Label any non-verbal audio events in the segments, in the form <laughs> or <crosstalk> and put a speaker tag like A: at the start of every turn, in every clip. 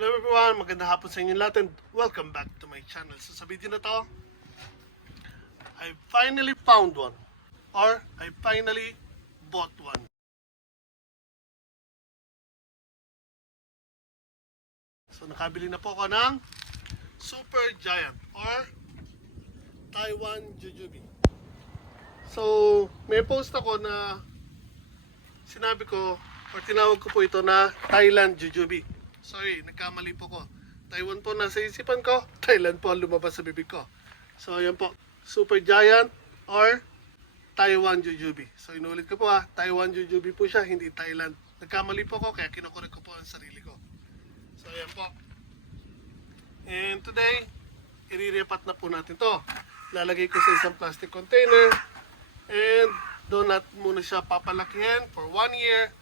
A: Hello everyone, magandang hapon sa inyo lahat and welcome back to my channel. So sa video na to, I finally found one or I finally bought one. So nakabili na po ako ng Super Giant or Taiwan Jujube. So may post ako na sinabi ko or tinawag ko po ito na Thailand Jujube. Sorry, nagkamali po ko. Taiwan po nasa isipan ko, <laughs> Thailand po ang lumabas sa bibig ko. So ayan po, Super Giant or Taiwan Jujube. So inulit ko po ha, Taiwan Jujube po siya, hindi Thailand. Nagkamali po ko kaya kinokorek ko po ang sarili ko. So ayan po. And today, iriripat na po natin to. Lalagay ko sa isang plastic container and doon natin muna siya papalakihin for one year.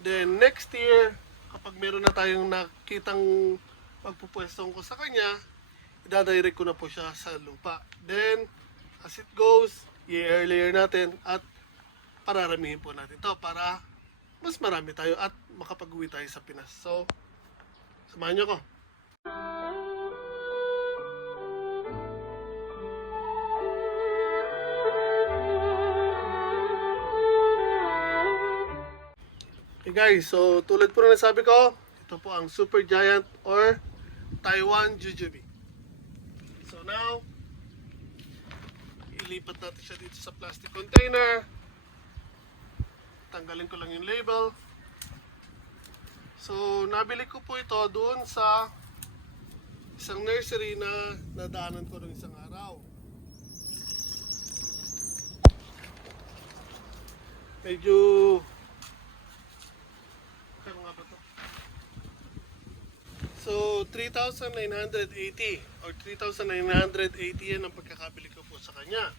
A: Then next year, kapag meron na tayong nakitang magpupwestong ko sa kanya, idadirect ko na po siya sa lupa. Then, as it goes, i-air layer natin at pararamihin po natin to para mas marami tayo at makapag-uwi tayo sa Pinas. So, samahan niyo ko. Guys, so tulad po na nasabi ko, ito po ang Super Giant or Taiwan Jujube. So now, ilipat natin siya dito sa plastic container. Tanggalin ko lang yung label. So, nabili ko po ito doon sa isang nursery na nadaanan ko noong isang araw. Medyo Kano nga ba to? So, 3,980 or 3,980 yan ang pagkakabili ko po sa kanya.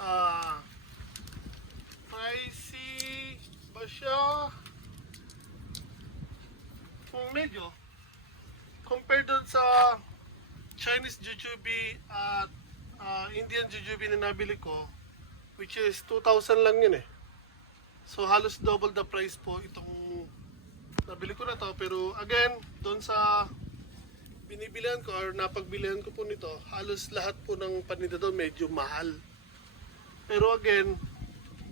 A: Ah, pricey ba siya? Kung medyo, compared doon sa Chinese jujube at ah, Indian jujube na nabili ko, which is 2,000 lang yun eh. So halos double the price po itong nabili ko na to pero again doon sa binibilihan ko or napagbilihan ko po nito halos lahat po ng paninda doon medyo mahal. Pero again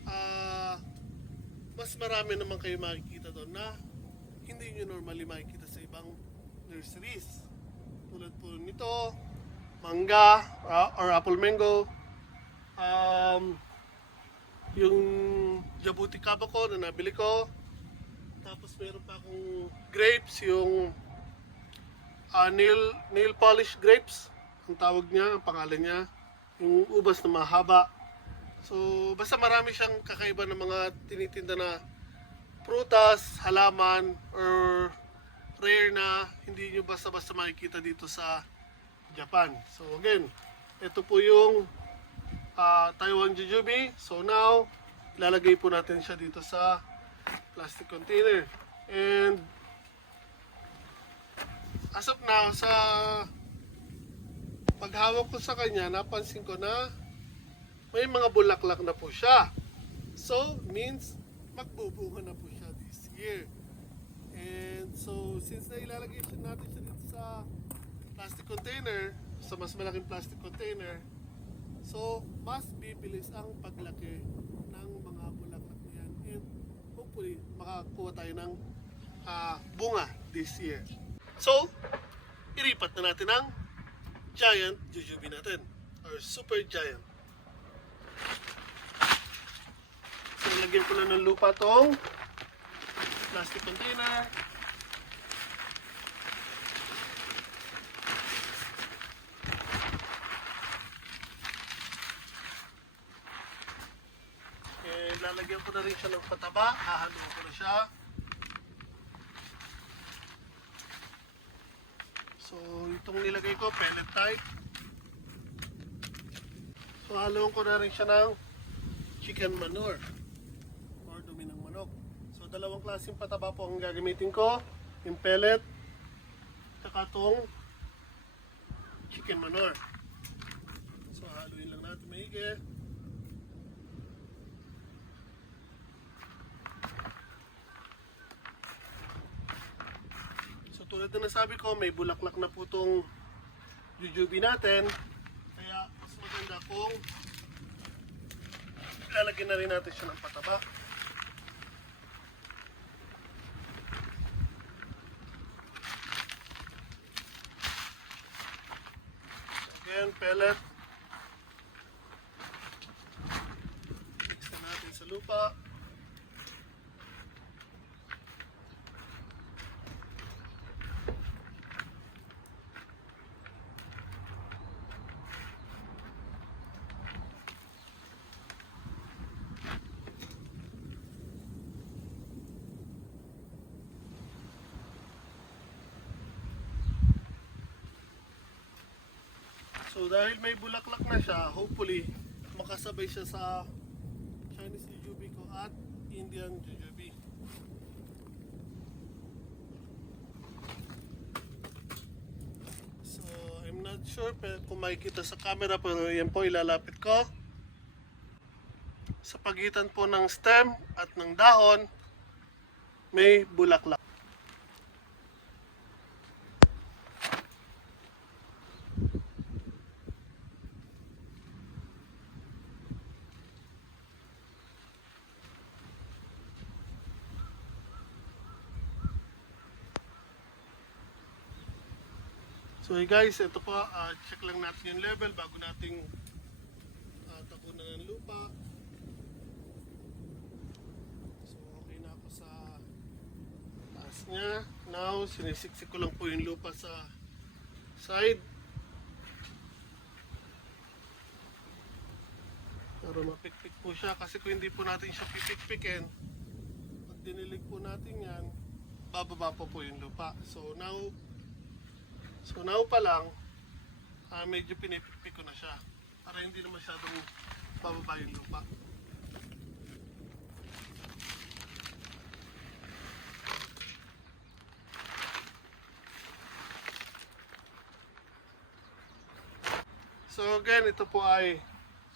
A: ah mas marami naman kayo makikita doon na hindi nyo normally makikita sa ibang nurseries. Tulad po nito, mangga ah, or apple mango, um, yung Jabuti Kaba ko na nabili ko. Tapos meron pa akong grapes, yung ah, nail, nail polish grapes. Ang tawag niya, ang pangalan niya. Yung ubas na mahaba. So, basta marami siyang kakaiba ng mga tinitinda na prutas, halaman, or rare na hindi nyo basta-basta makikita dito sa Japan. So, again, ito po yung ah, Taiwan Jujube. So now, ilalagay po natin siya dito sa plastic container. And as of now, sa paghawak ko sa kanya, napansin ko na may mga bulaklak na po siya. So, means magbubunga na po siya this year. And so, since na ilalagay siya natin siya dito sa plastic container, sa mas malaking plastic container, So, mas bibilis ang paglaki ng mga bulaklak na yan. And hopefully, makakuha tayo ng ah, bunga this year. So, iripat na natin ang giant jujube natin. Or super giant. So, lagyan ko lang ng lupa tong plastic container. Lalagyan ko na rin siya ng pataba. Hahaluin ko na siya. So, itong nilagay ko, pellet type. So, haluin ko na rin siya ng chicken manure. Or dumi ng manok. So, dalawang klaseng pataba po ang gagamitin ko. Yung pellet. Saka itong chicken manure. So, haluin lang natin maigi. Tulad na nasabi ko, may bulaklak na po itong jujube natin. Kaya mas maganda kung lalagyan na rin natin siya ng pataba. Again, pellet. Mix na natin sa lupa. So dahil may bulaklak na siya, hopefully makasabay siya sa Chinese jujube ko at Indian jujube. So I'm not sure pero kung makikita sa camera pero yan po ilalapit ko. Sa pagitan po ng stem at ng dahon, may bulaklak. So hey guys, ito po, ah, check lang natin yung level bago nating uh, tapunan ng lupa. So okay na ako sa taas niya. Now, sinisiksik ko lang po yung lupa sa side. Para mapikpik po siya kasi kung hindi po natin siya pipikpikin, pag dinilig po natin yan, bababa po po yung lupa. So now, So now pa lang, ah, medyo pinipikpik ko na siya para hindi na masyadong bababa yung lupa. So again, ito po ay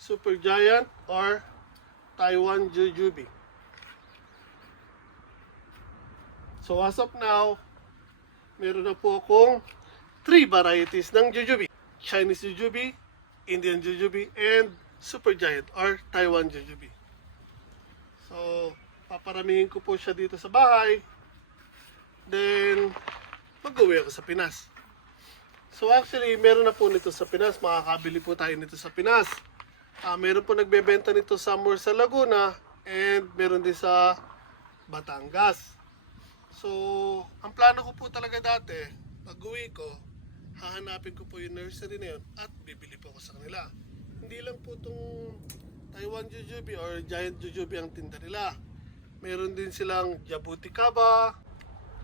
A: Super Giant or Taiwan Jujube. So as of now, meron na po akong three varieties ng jujube. Chinese jujube, Indian jujube, and super giant or Taiwan jujube. So, paparamihin ko po siya dito sa bahay. Then, mag-uwi ako sa Pinas. So actually, meron na po nito sa Pinas. Makakabili po tayo nito sa Pinas. Ah, meron po nagbebenta nito somewhere sa Laguna and meron din sa Batangas. So, ang plano ko po talaga dati, pag uwi ko, hahanapin ko po yung nursery na yun at bibili po ako sa kanila. Hindi lang po itong Taiwan Jujube or Giant Jujube ang tinda nila. Meron din silang Jabuticaba,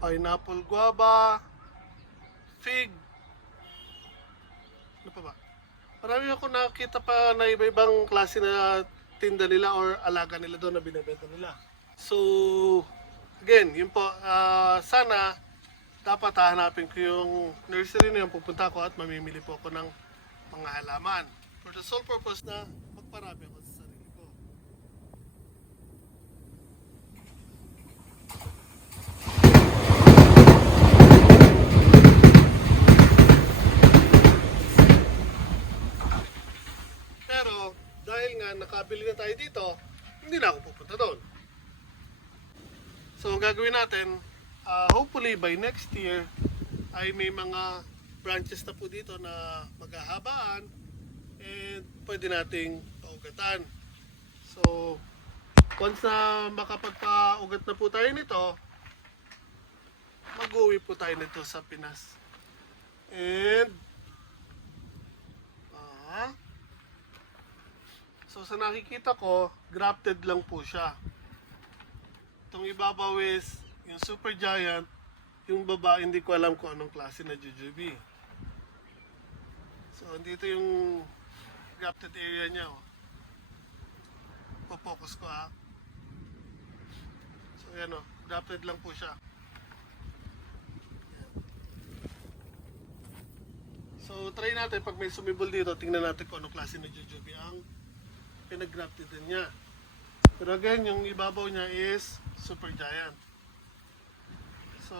A: Pineapple Guava, Fig, ano pa ba? Marami ako nakita pa na iba-ibang klase na tinda nila or alaga nila doon na binibenta nila. So, again, yun po, ah, sana dapat hahanapin ko yung nursery na yun, pupunta ko at mamimili po ako ng mga halaman. For the sole purpose na magparami ako sa sarili ko. Pero, dahil nga nakabili na tayo dito, hindi na ako pupunta doon. So, ang gagawin natin, ah, hopefully by next year, ay may mga branches na po dito na maghahabaan and pwede nating paugatan. So, once na makapagpaugat na po tayo nito, mag-uwi po tayo nito sa Pinas. And, ah, so sa nakikita ko, grafted lang po siya. Itong ibabaw is yung super giant, yung baba hindi ko alam kung anong klase na jujube. So dito yung grafted area niya. Oh. Focus ko ha. So yan oh, grafted lang po siya. So try natin pag may sumibol dito, tingnan natin kung anong klase na jujube ang pinag-grafted niya. Pero again, yung ibabaw niya is super giant. So,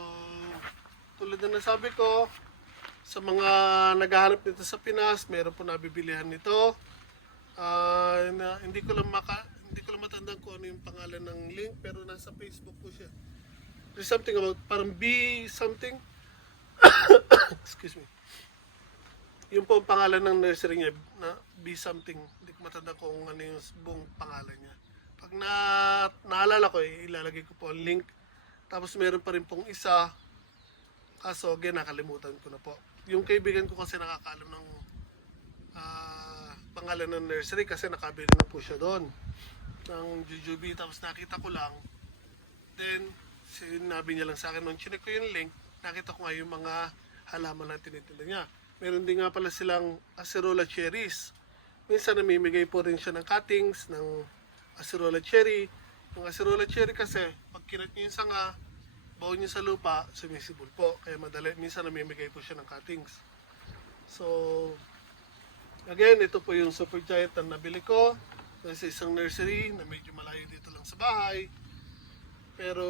A: tulad na nasabi ko, sa mga naghahanap nito sa Pinas, meron po nabibilihan nito. Ah, na, hindi ko lang maka hindi ko lang matandaan kung ano yung pangalan ng link pero nasa Facebook po siya. There's something about parang B something. <coughs> Excuse me. Yung po ang pangalan ng nursery niya na B something. Hindi ko matandaan kung ano yung buong pangalan niya. Pag na naalala ko, eh, ilalagay ko po ang link. Tapos meron pa rin pong isa. Kaso, again, nakalimutan ko na po. Yung kaibigan ko kasi nakakaalam ng ah, pangalan ng nursery kasi nakabili na po siya doon ng Jujubee. Tapos nakita ko lang. Then, sinabi niya lang sa akin nung chinek ko yung link, nakita ko nga yung mga halaman na tinitinda niya. Meron din nga pala silang acerola cherries. Minsan namimigay po rin siya ng cuttings ng acerola cherry. Yung acerola cherry kasi, pag kinat niyo yung sanga, baon niyo sa lupa, sumisibol po. Kaya madali, minsan namimigay po siya ng cuttings. So, again, ito po yung super giant na nabili ko. Sa isang nursery na medyo malayo dito lang sa bahay. Pero,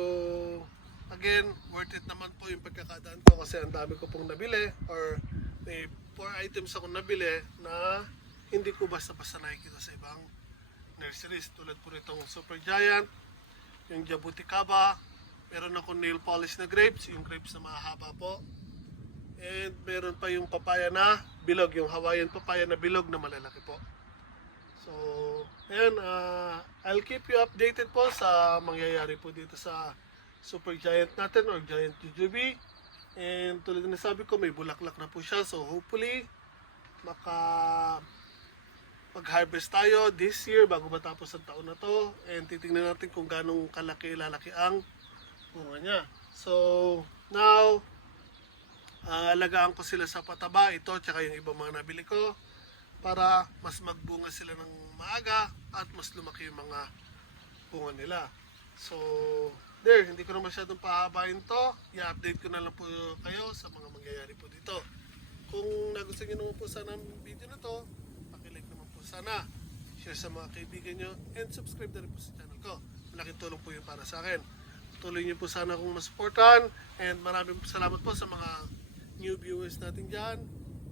A: again, worth it naman po yung pagkakadaan ko kasi ang dami ko pong nabili or may 4 items ako nabili na hindi ko basta-basta nakikita sa ibang nurseries. Tulad po nitong Super Giant, yung Jabuticaba, meron ako nail polish na grapes, yung grapes na mahaba po. And meron pa yung papaya na bilog, yung Hawaiian papaya na bilog na malalaki po. So, ayan, ah, I'll keep you updated po sa mangyayari po dito sa Super Giant natin or Giant Jujubee. And tulad na sabi ko, may bulaklak na po siya. So, hopefully, maka mag-harvest tayo this year bago matapos ang taon na to. And titingnan natin kung ganong kalaki lalaki ang bunga niya. So, now, ah, alagaan ko sila sa pataba, ito, tsaka yung ibang mga nabili ko para mas magbunga sila ng maaga at mas lumaki yung mga bunga nila. So, there, hindi ko na masyadong pahabain to. I-update ko na lang po kayo sa mga mangyayari po dito. Kung nagustuhan nyo naman po sana ang video na to, sana. Share sa mga kaibigan nyo and subscribe na rin po sa channel ko. Malaking tulong po yun para sa akin. Tuloy nyo po sana akong masuportahan and maraming salamat po sa mga new viewers natin dyan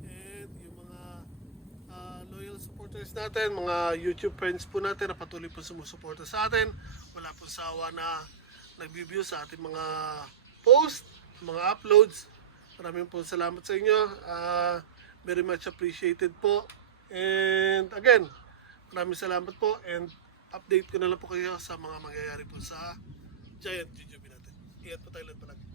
A: and yung mga ah, loyal supporters natin, mga YouTube friends po natin na patuloy po sumusuporta sa atin. Wala po sawa na nag-view sa ating mga post, mga uploads. Maraming po salamat sa inyo. Ah, very much appreciated po. And again, maraming salamat po and update ko na lang po kayo sa mga mangyayari po sa Giant YouTube natin. Ingat po tayo lahat palagi.